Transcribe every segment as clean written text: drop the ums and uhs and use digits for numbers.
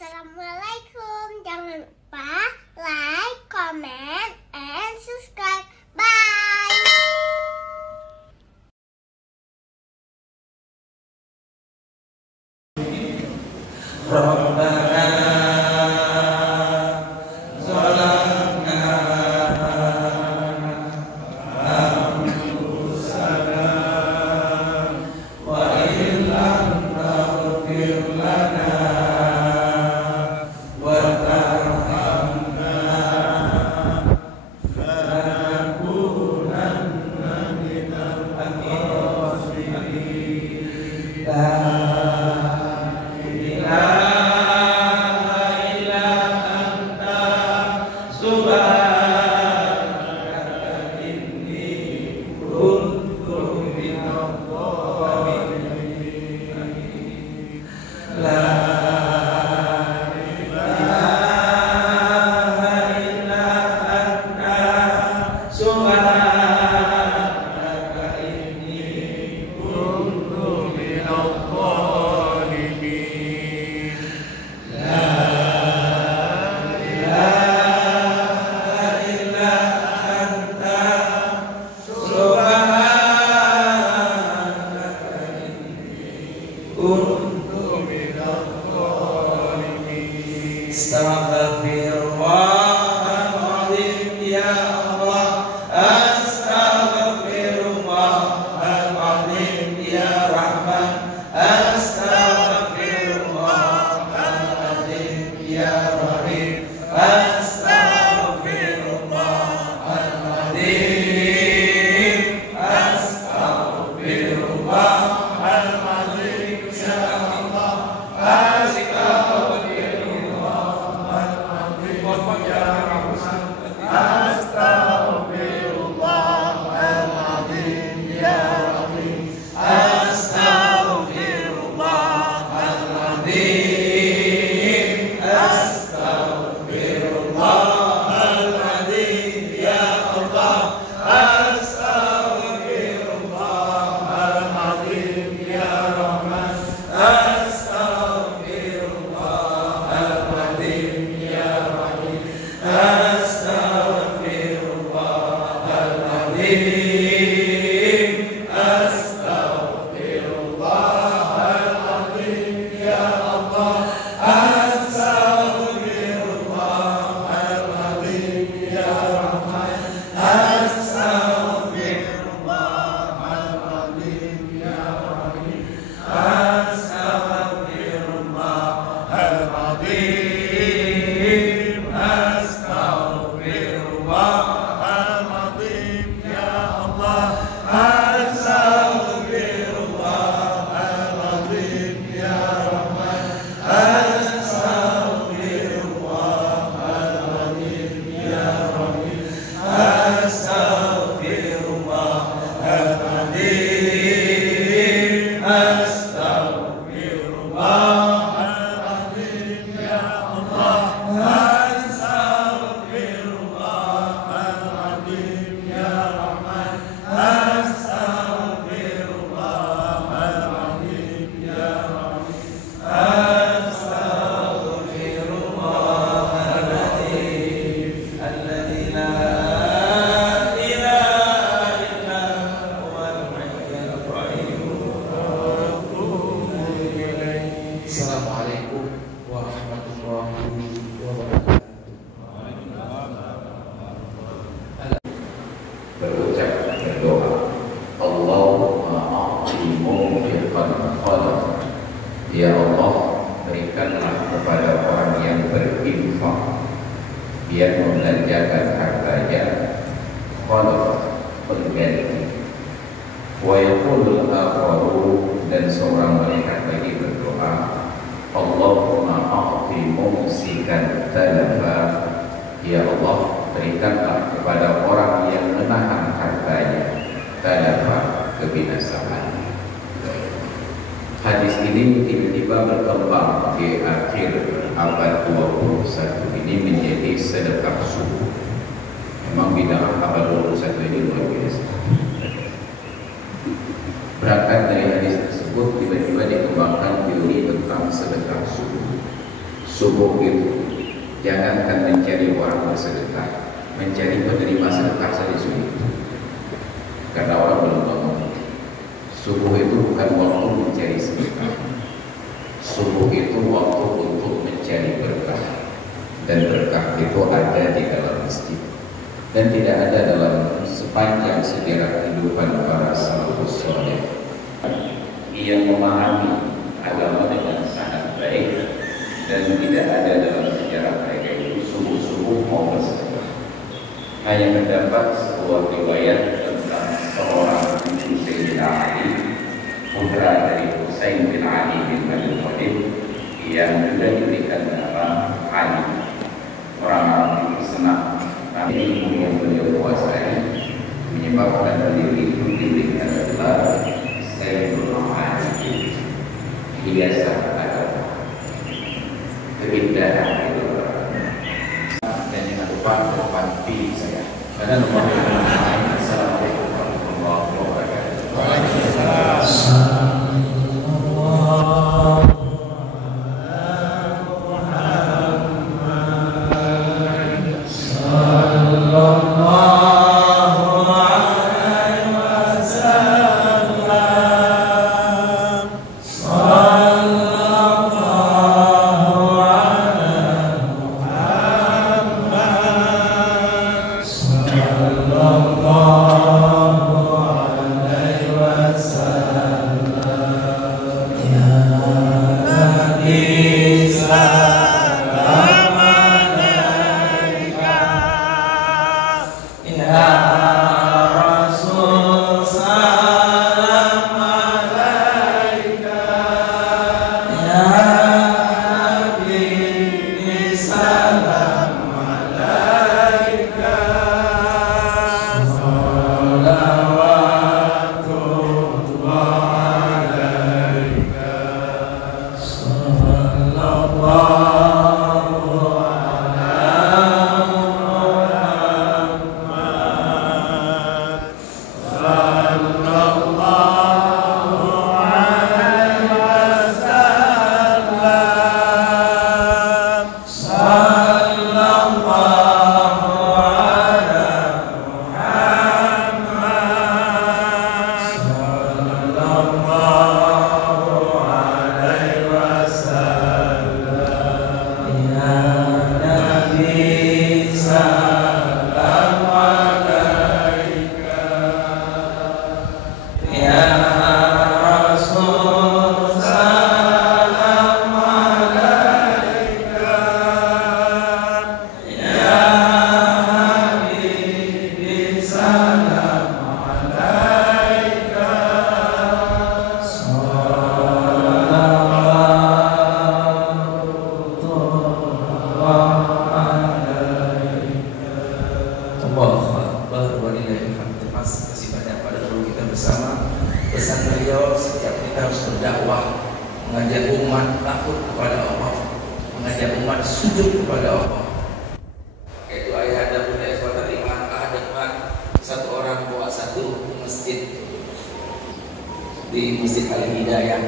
Assalamualaikum. Jangan lupa like, comment, and subscribe. Bye. Ya Allah, berikanlah kepada orang yang berinfak, biar membelanjakan hartanya, khalaf, pengganti. Wa yaqulul akharu, dan seorang mereka lagi berdoa, Allahumma a'ti mumsikan talafa. Ya Allah, berikanlah kepada orang yang menahan hartanya, talafa, kebinasaan. Hadis ini tiba-tiba berkembang di akhir abad 21 ini menjadi sedekah subuh. Memang bid'ah abad 21 ini luar biasa. Berangkat dari hadis tersebut, tiba-tiba dikembangkan teori tentang sedekah subuh. Subuh itu jangankan mencari orang bersedekah, mencari penerima sedekah saja sulit. Karena orang belum bangun. Subuh itu bukan waktu mencari sedekah. Subuh itu waktu untuk mencari berkah. Dan berkah itu ada di dalam masjid. Dan tidak ada dalam sepanjang sejarah kehidupan para salafus saleh yang memahami agama dengan sangat baik, dan tidak ada dalam sejarah mereka itu subuh-subuh mau bersedekah. Hanya terdapat sebuah riwayat tentang seorang cucu Sayyidina Ali, putra dari Husain bin Ali bin Abi Thalib, yang juga diberikan nama Ali. Orang-orang itu senang, tapi ilmu yang beliau kuasai menyebabkan beliau itu diberikan gelar Sayyidul Ali, biasa agama. Keindahan itu. Dan jangan lupa depan pilih saya. Karena nomor lain. Assalamualaikum warahmatullahi wabarakatuh. Waalaikumsalam. Mengajak umat takut kepada Allah, mengajak umat sujud kepada Allah. Yaitu ayah ada Bunda Iswata Lima, ada umat satu orang bawa satu masjid di Masjid Al Hidayah.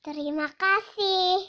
Terima kasih.